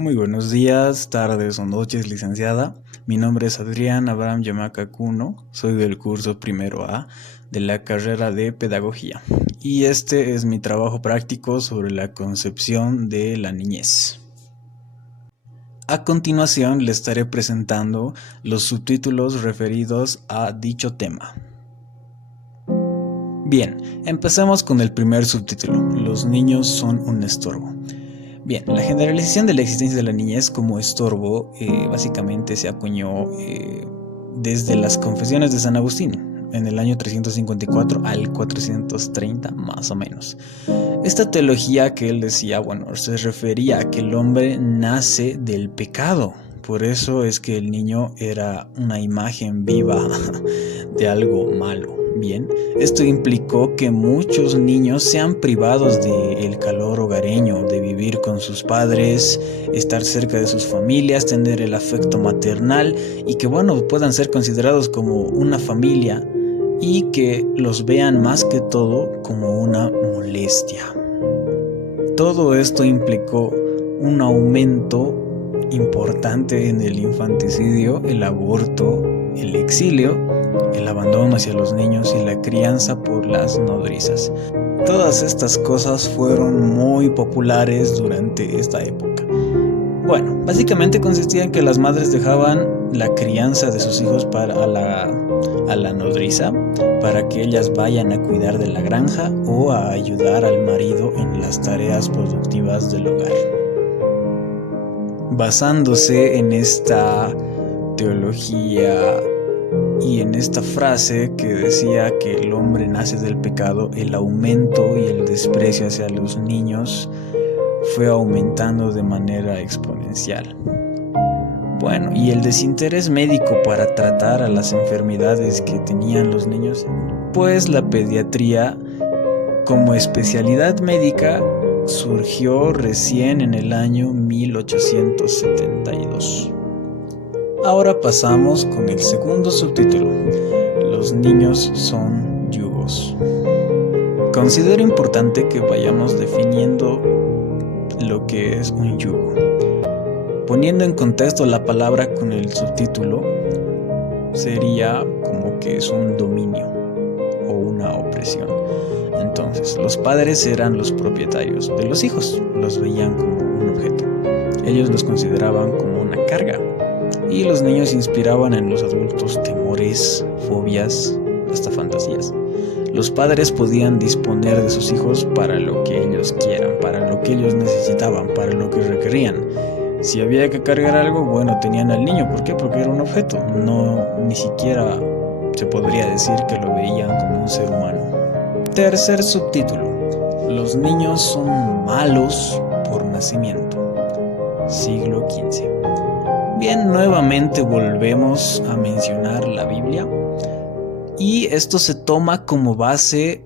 Muy buenos días, tardes o noches, licenciada. Mi nombre es Adrián Abraham Yamaca Cuno, soy del curso primero A de la carrera de Pedagogía y este es mi trabajo práctico sobre la concepción de la niñez. A continuación le estaré presentando los subtítulos referidos a dicho tema. Bien, empecemos con el primer subtítulo, los niños son un estorbo. Bien, la generalización de la existencia de la niñez como estorbo básicamente se acuñó desde las Confesiones de San Agustín, en el año 354 al 430 más o menos. Esta teología que él decía, se refería a que el hombre nace del pecado. Por eso es que el niño era una imagen viva de algo malo. Bien, esto implicó que muchos niños sean privados del calor hogareño, de vivir con sus padres, estar cerca de sus familias, tener el afecto maternal y que puedan ser considerados como una familia y que los vean más que todo como una molestia. Todo esto implicó un aumento importante en el infanticidio, el aborto, el exilio, el abandono hacia los niños y la crianza por las nodrizas. Todas estas cosas fueron muy populares durante esta época. Básicamente consistía en que las madres dejaban la crianza de sus hijos a la nodriza para que ellas vayan a cuidar de la granja o a ayudar al marido en las tareas productivas del hogar. Basándose en esta teología y en esta frase que decía que el hombre nace del pecado, el aumento y el desprecio hacia los niños fue aumentando de manera exponencial. Y el desinterés médico para tratar a las enfermedades que tenían los niños, pues la pediatría como especialidad médica surgió recién en el año 1872. Ahora pasamos con el segundo subtítulo, los niños son yugos. Considero importante que vayamos definiendo lo que es un yugo. Poniendo en contexto la palabra con el subtítulo, sería como que es un dominio o una opresión. Entonces, los padres eran los propietarios de los hijos, los veían como un objeto. Ellos los consideraban como una carga. Y los niños inspiraban en los adultos temores, fobias, hasta fantasías. Los padres podían disponer de sus hijos para lo que ellos quieran, para lo que ellos necesitaban, para lo que requerían. Si había que cargar algo, tenían al niño. ¿Por qué? Porque era un objeto. Ni siquiera se podría decir que lo veían como un ser humano. Tercer subtítulo. Los niños son malos por nacimiento. Siglo XV. Bien, nuevamente volvemos a mencionar la Biblia y esto se toma como base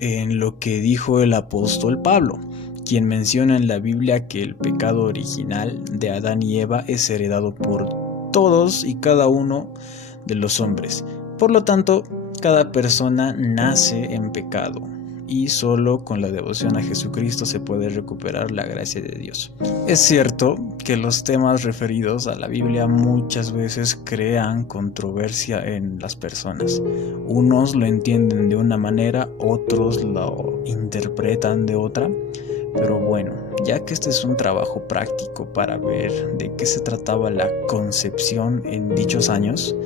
en lo que dijo el apóstol Pablo, quien menciona en la Biblia que el pecado original de Adán y Eva es heredado por todos y cada uno de los hombres. Por lo tanto, cada persona nace en pecado y solo con la devoción a Jesucristo se puede recuperar la gracia de Dios. Es cierto que los temas referidos a la Biblia muchas veces crean controversia en las personas. Unos lo entienden de una manera, otros lo interpretan de otra. Pero ya que este es un trabajo práctico para ver de qué se trataba la concepción en dichos años,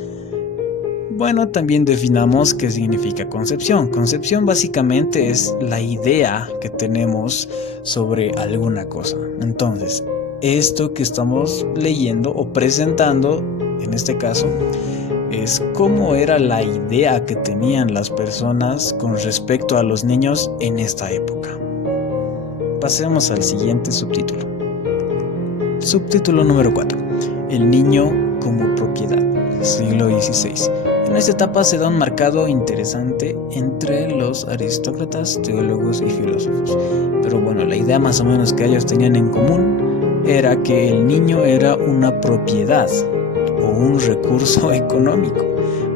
también definamos qué significa concepción. Concepción básicamente es la idea que tenemos sobre alguna cosa. Entonces, esto que estamos leyendo o presentando, en este caso, es cómo era la idea que tenían las personas con respecto a los niños en esta época. Pasemos al siguiente subtítulo. Subtítulo número 4. El niño como propiedad. Siglo XVI. En esta etapa se da un marcado interesante entre los aristócratas, teólogos y filósofos. Pero la idea más o menos que ellos tenían en común era que el niño era una propiedad o un recurso económico.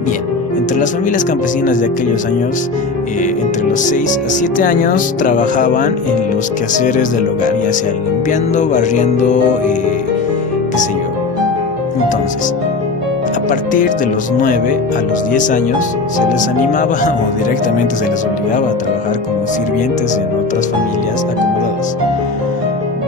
Bien, Entre las familias campesinas de aquellos años, entre los 6 a 7 años trabajaban en los quehaceres del hogar, ya sea limpiando, barriendo, qué sé yo. Entonces, a partir de los 9 a los 10 años se les animaba o directamente se les obligaba a trabajar como sirvientes en otras familias acomodadas.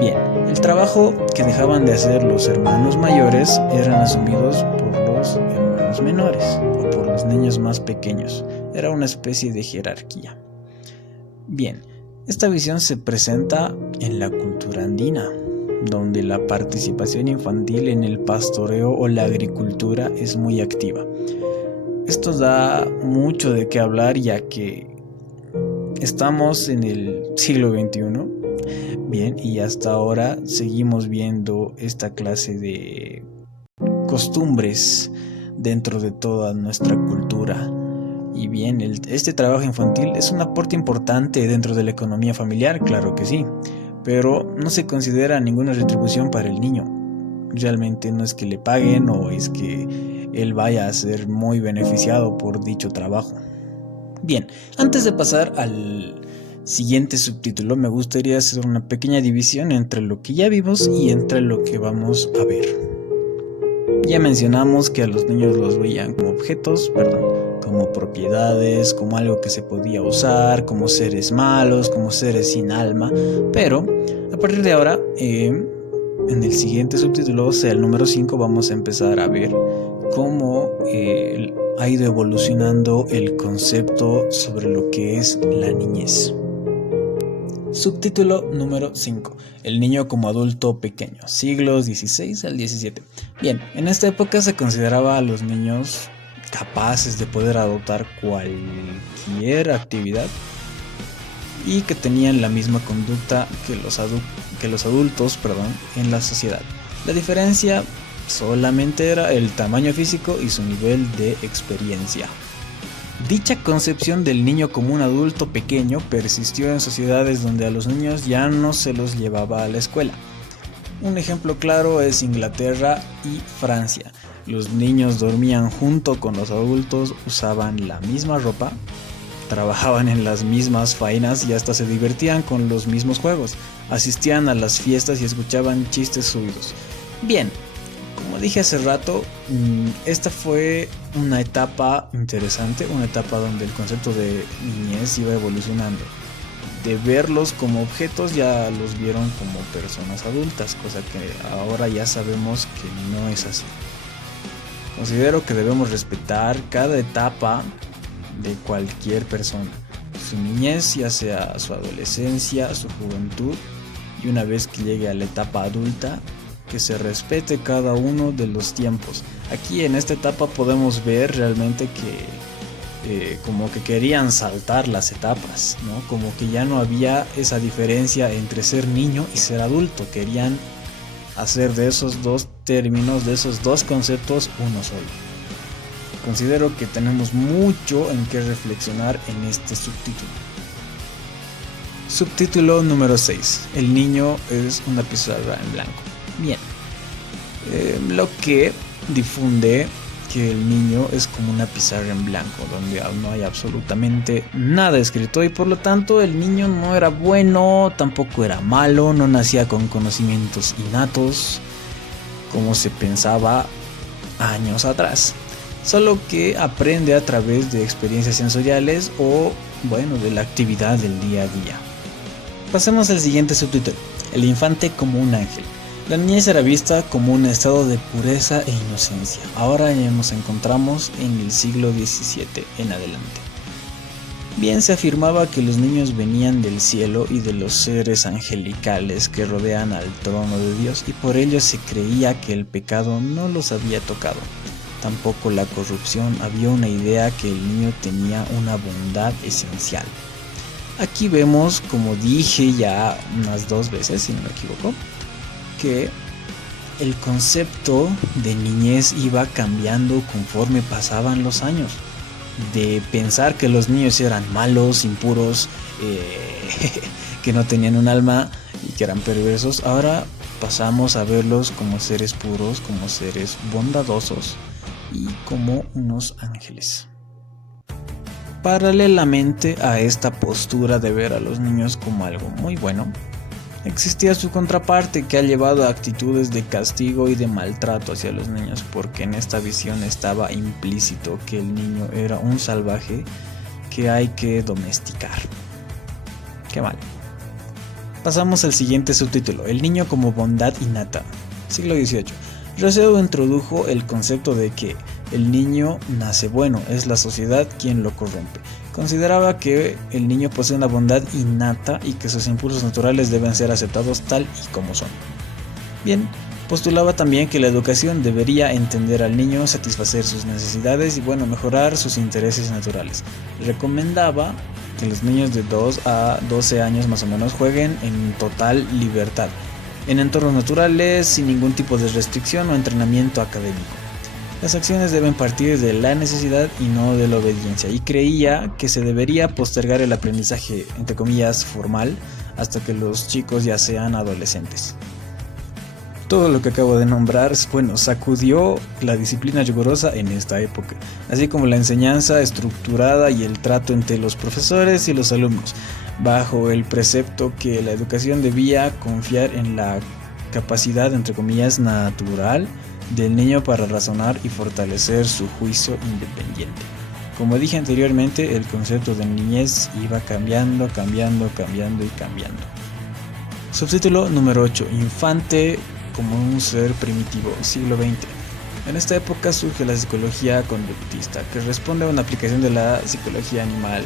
Bien, el trabajo que dejaban de hacer los hermanos mayores eran asumidos por los hermanos menores o por los niños más pequeños. Era una especie de jerarquía. Bien, esta visión se presenta en la cultura andina, donde la participación infantil en el pastoreo o la agricultura es muy activa. Esto da mucho de qué hablar, ya que estamos en el siglo XXI, bien, y hasta ahora seguimos viendo esta clase de costumbres dentro de toda nuestra cultura. Y bien, este trabajo infantil es un aporte importante dentro de la economía familiar, claro que sí, pero no se considera ninguna retribución para el niño. Realmente no es que le paguen o es que él vaya a ser muy beneficiado por dicho trabajo. Bien, antes de pasar al siguiente subtítulo, me gustaría hacer una pequeña división entre lo que ya vimos y entre lo que vamos a ver. Ya mencionamos que a los niños los veían como objetos, como propiedades, como algo que se podía usar, como seres malos, como seres sin alma, pero a partir de ahora, en el siguiente subtítulo, o sea el número 5, vamos a empezar a ver cómo ha ido evolucionando el concepto sobre lo que es la niñez. Subtítulo número 5. El niño como adulto pequeño, siglos XVI al XVII. Bien, en esta época se consideraba a los niños capaces de poder adoptar cualquier actividad y que tenían la misma conducta que los adultos en la sociedad. La diferencia solamente era el tamaño físico y su nivel de experiencia. Dicha concepción del niño como un adulto pequeño persistió en sociedades donde a los niños ya no se los llevaba a la escuela. Un ejemplo claro es Inglaterra y Francia. Los niños dormían junto con los adultos, usaban la misma ropa, trabajaban en las mismas faenas y hasta se divertían con los mismos juegos. Asistían a las fiestas y escuchaban chistes subidos. Bien, como dije hace rato, esta fue una etapa interesante, una etapa donde el concepto de niñez iba evolucionando. De verlos como objetos ya los vieron como personas adultas, cosa que ahora ya sabemos que no es así. Considero que debemos respetar cada etapa de cualquier persona, su niñez, ya sea su adolescencia, su juventud, y una vez que llegue a la etapa adulta, que se respete cada uno de los tiempos. Aquí en esta etapa podemos ver realmente que como que querían saltar las etapas, ¿no? Como que ya no había esa diferencia entre ser niño y ser adulto. Querían hacer de esos dos términos, de esos dos conceptos, uno solo. Considero que tenemos mucho en qué reflexionar en este subtítulo. Subtítulo número 6. El niño es una pizarra en blanco. Bien, lo que difunde que el niño es como una pizarra en blanco, donde no hay absolutamente nada escrito y por lo tanto el niño no era bueno, tampoco era malo, no nacía con conocimientos innatos, como se pensaba años atrás, solo que aprende a través de experiencias sensoriales o, de la actividad del día a día. Pasemos al siguiente subtítulo, el infante como un ángel. La niñez era vista como un estado de pureza e inocencia. Ahora ya nos encontramos en el siglo XVII en adelante. Bien, se afirmaba que los niños venían del cielo y de los seres angelicales que rodean al trono de Dios, y por ello se creía que el pecado no los había tocado. Tampoco la corrupción. Había una idea que el niño tenía una bondad esencial. Aquí vemos, como dije ya unas 2 veces, si no me equivoco, que el concepto de niñez iba cambiando conforme pasaban los años. De pensar que los niños eran malos, impuros, que no tenían un alma y que eran perversos, ahora pasamos a verlos como seres puros, como seres bondadosos y como unos ángeles. Paralelamente a esta postura de ver a los niños como algo muy bueno, existía su contraparte que ha llevado a actitudes de castigo y de maltrato hacia los niños, porque en esta visión estaba implícito que el niño era un salvaje que hay que domesticar. Qué mal. Pasamos al siguiente subtítulo, el niño como bondad innata. Siglo XVIII. Rousseau introdujo el concepto de que el niño nace bueno, es la sociedad quien lo corrompe. Consideraba que el niño posee una bondad innata y que sus impulsos naturales deben ser aceptados tal y como son. Bien, postulaba también que la educación debería entender al niño, satisfacer sus necesidades y mejorar sus intereses naturales. Recomendaba que los niños de 2 a 12 años más o menos jueguen en total libertad, en entornos naturales, sin ningún tipo de restricción o entrenamiento académico. Las acciones deben partir de la necesidad y no de la obediencia, y creía que se debería postergar el aprendizaje, entre comillas, formal, hasta que los chicos ya sean adolescentes. Todo lo que acabo de nombrar, sacudió la disciplina rigurosa en esta época, así como la enseñanza estructurada y el trato entre los profesores y los alumnos, bajo el precepto que la educación debía confiar en la capacidad, entre comillas, natural del niño para razonar y fortalecer su juicio independiente. Como dije anteriormente, el concepto de niñez iba cambiando. Subtítulo número 8. Infante como un ser primitivo, siglo XX. En esta época surge la psicología conductista, que responde a una aplicación de la psicología animal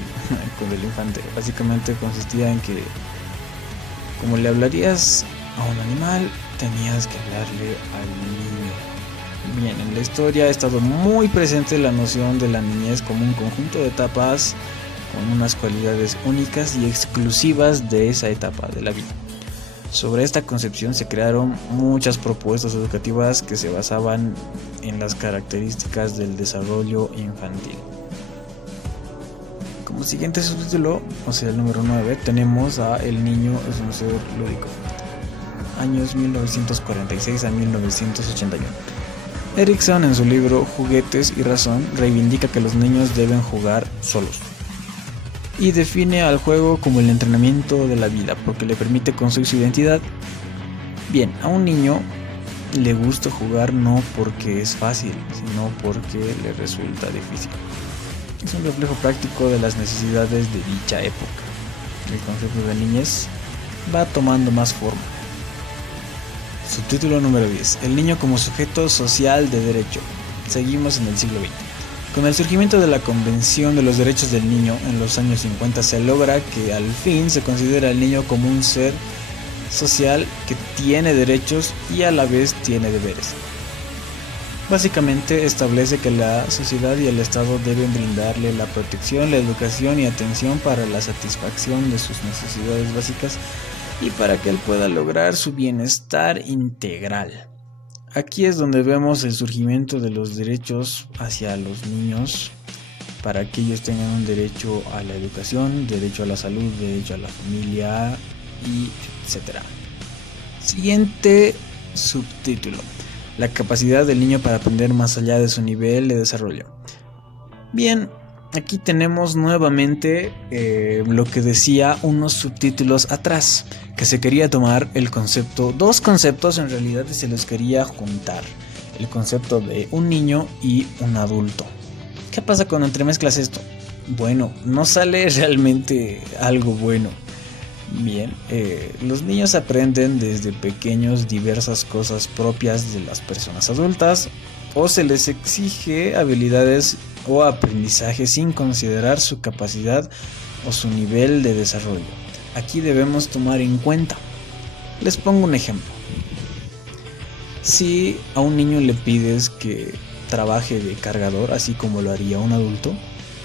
con el infante. Básicamente consistía en que, como le hablarías a un animal, tenías que hablarle al niño. Bien, en la historia ha estado muy presente la noción de la niñez como un conjunto de etapas con unas cualidades únicas y exclusivas de esa etapa de la vida. Sobre esta concepción se crearon muchas propuestas educativas que se basaban en las características del desarrollo infantil. Como siguiente subtítulo, el número 9, tenemos a El niño es un ser lúdico. Años 1946 a 1981. Erikson, en su libro Juguetes y razón, reivindica que los niños deben jugar solos y define al juego como el entrenamiento de la vida, porque le permite construir su identidad. Bien, a un niño le gusta jugar no porque es fácil, sino porque le resulta difícil. Es un reflejo práctico de las necesidades de dicha época. El concepto de niñez va tomando más forma. Subtítulo número 10. El niño como sujeto social de derecho. Seguimos en el siglo XX. Con el surgimiento de la Convención de los Derechos del Niño en los años 50 se logra que al fin se considera al niño como un ser social que tiene derechos y a la vez tiene deberes. Básicamente establece que la sociedad y el Estado deben brindarle la protección, la educación y atención para la satisfacción de sus necesidades básicas y para que él pueda lograr su bienestar integral. Aquí es donde vemos el surgimiento de los derechos hacia los niños, para que ellos tengan un derecho a la educación, derecho a la salud, derecho a la familia, y etc. Siguiente subtítulo. La capacidad del niño para aprender más allá de su nivel de desarrollo. Bien, aquí tenemos nuevamente lo que decía unos subtítulos atrás, que se quería tomar el concepto, dos conceptos en realidad se los quería juntar, el concepto de un niño y un adulto. ¿Qué pasa cuando entremezclas esto? Bueno, no sale realmente algo bueno. Bien, los niños aprenden desde pequeños diversas cosas propias de las personas adultas, o se les exige habilidades o aprendizaje sin considerar su capacidad o su nivel de desarrollo. Aquí debemos tomar en cuenta. Les pongo un ejemplo. Si a un niño le pides que trabaje de cargador, así como lo haría un adulto,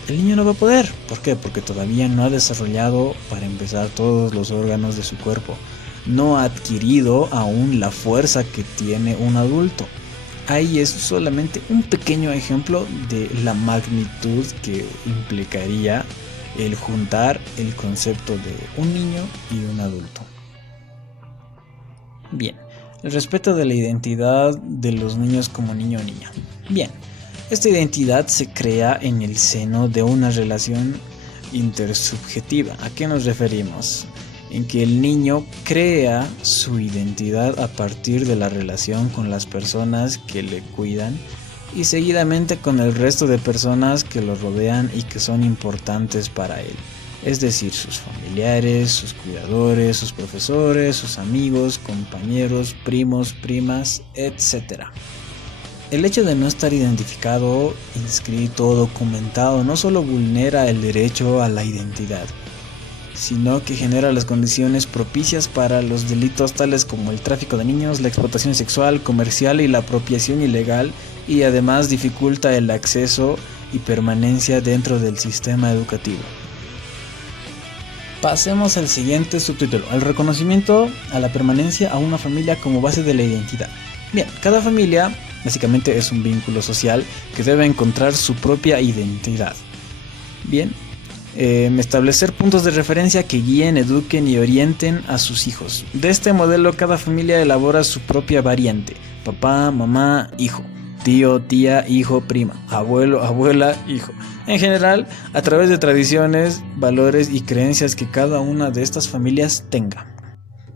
el niño no va a poder. ¿Por qué? Porque todavía no ha desarrollado, para empezar, todos los órganos de su cuerpo. No ha adquirido aún la fuerza que tiene un adulto. Ahí es solamente un pequeño ejemplo de la magnitud que implicaría el juntar el concepto de un niño y un adulto. Bien, el respeto de la identidad de los niños como niño o niña. Bien, Esta identidad se crea en el seno de una relación intersubjetiva. ¿A qué nos referimos? En que el niño crea su identidad a partir de la relación con las personas que le cuidan y seguidamente con el resto de personas que lo rodean y que son importantes para él. Es decir, sus familiares, sus cuidadores, sus profesores, sus amigos, compañeros, primos, primas, etc. El hecho de no estar identificado, inscrito, documentado, no solo vulnera el derecho a la identidad, sino que genera las condiciones propicias para los delitos tales como el tráfico de niños, la explotación sexual, comercial y la apropiación ilegal, y además dificulta el acceso y permanencia dentro del sistema educativo. Pasemos al siguiente subtítulo, el reconocimiento a la permanencia a una familia como base de la identidad. Bien, cada familia básicamente es un vínculo social que debe encontrar su propia identidad. Bien, establecer puntos de referencia que guíen, eduquen y orienten a sus hijos. De este modelo, cada familia elabora su propia variante: papá, mamá, hijo, tío, tía, hijo, prima, abuelo, abuela, hijo. En general, a través de tradiciones, valores y creencias que cada una de estas familias tenga.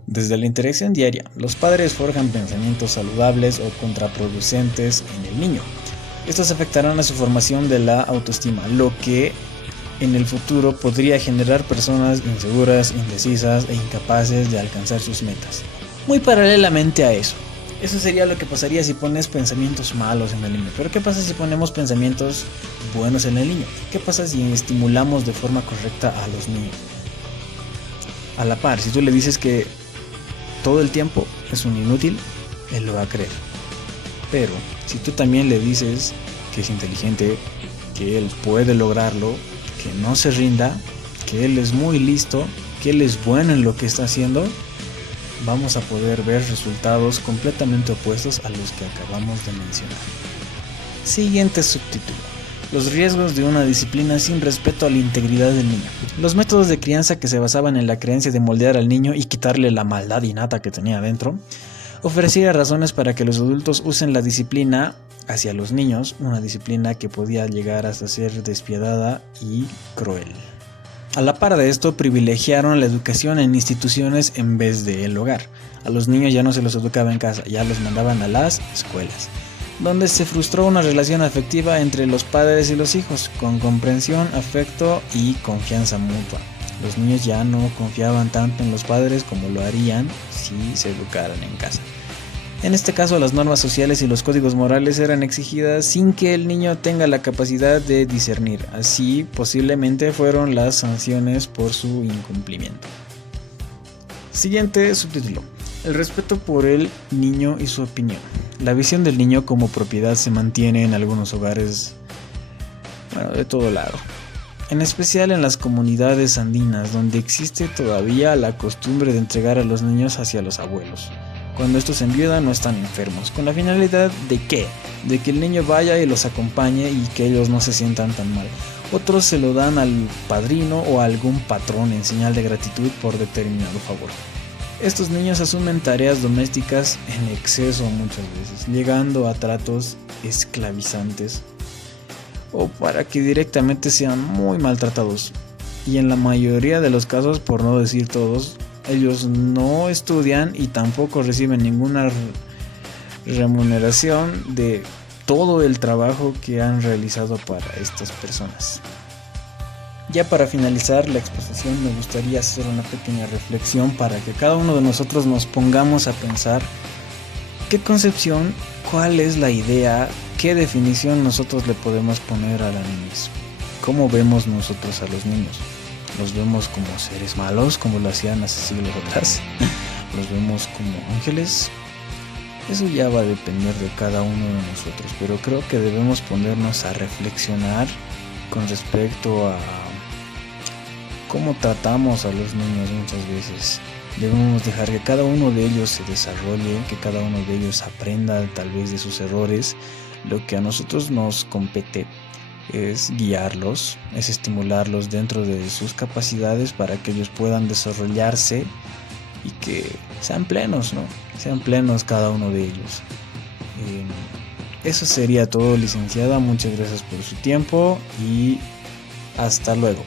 Desde la interacción diaria, los padres forjan pensamientos saludables o contraproducentes en el niño. Estos afectarán a su formación de la autoestima, lo que en el futuro podría generar personas inseguras, indecisas e incapaces de alcanzar sus metas. Muy paralelamente a eso sería lo que pasaría si pones pensamientos malos en el niño. Pero ¿qué pasa si ponemos pensamientos buenos en el niño? ¿Qué pasa si estimulamos de forma correcta a los niños? A la par, si tú le dices que todo el tiempo es un inútil, él lo va a creer. Pero si tú también le dices que es inteligente, que él puede lograrlo, que no se rinda, que él es muy listo, que él es bueno en lo que está haciendo, vamos a poder ver resultados completamente opuestos a los que acabamos de mencionar. Siguiente subtítulo: los riesgos de una disciplina sin respeto a la integridad del niño. Los métodos de crianza que se basaban en la creencia de moldear al niño y quitarle la maldad innata que tenía adentro, ofrecía razones para que los adultos usen la disciplina hacia los niños, una disciplina que podía llegar hasta ser despiadada y cruel. A la par de esto, privilegiaron la educación en instituciones en vez del hogar. A los niños ya no se los educaba en casa, ya los mandaban a las escuelas, donde se frustró una relación afectiva entre los padres y los hijos, con comprensión, afecto y confianza mutua. Los niños ya no confiaban tanto en los padres como lo harían si se educaran en casa. En este caso, las normas sociales y los códigos morales eran exigidas sin que el niño tenga la capacidad de discernir. Así, posiblemente fueron las sanciones por su incumplimiento. Siguiente subtítulo: el respeto por el niño y su opinión. La visión del niño como propiedad se mantiene en algunos hogares, de todo lado. En especial en las comunidades andinas, donde existe todavía la costumbre de entregar a los niños hacia los abuelos, cuando estos enviudan o están enfermos, con la finalidad ¿de qué? De que el niño vaya y los acompañe y que ellos no se sientan tan mal. Otros se lo dan al padrino o a algún patrón en señal de gratitud por determinado favor. Estos niños asumen tareas domésticas en exceso muchas veces, llegando a tratos esclavizantes o para que directamente sean muy maltratados. Y en la mayoría de los casos, por no decir todos, ellos no estudian y tampoco reciben ninguna remuneración de todo el trabajo que han realizado para estas personas. Ya para finalizar la exposición, me gustaría hacer una pequeña reflexión para que cada uno de nosotros nos pongamos a pensar qué concepción, cuál es la idea, qué definición nosotros le podemos poner a la niñez. ¿Cómo vemos nosotros a los niños? ¿Los vemos como seres malos, como lo hacían hace siglos atrás? ¿Los vemos como ángeles? Eso ya va a depender de cada uno de nosotros, pero creo que debemos ponernos a reflexionar con respecto a cómo tratamos a los niños muchas veces. Debemos dejar que cada uno de ellos se desarrolle, que cada uno de ellos aprenda tal vez de sus errores. Lo que a nosotros nos compete es guiarlos, es estimularlos dentro de sus capacidades para que ellos puedan desarrollarse y que sean plenos, ¿no? Sean plenos cada uno de ellos. eso sería todo, licenciada. Muchas gracias por su tiempo y hasta luego.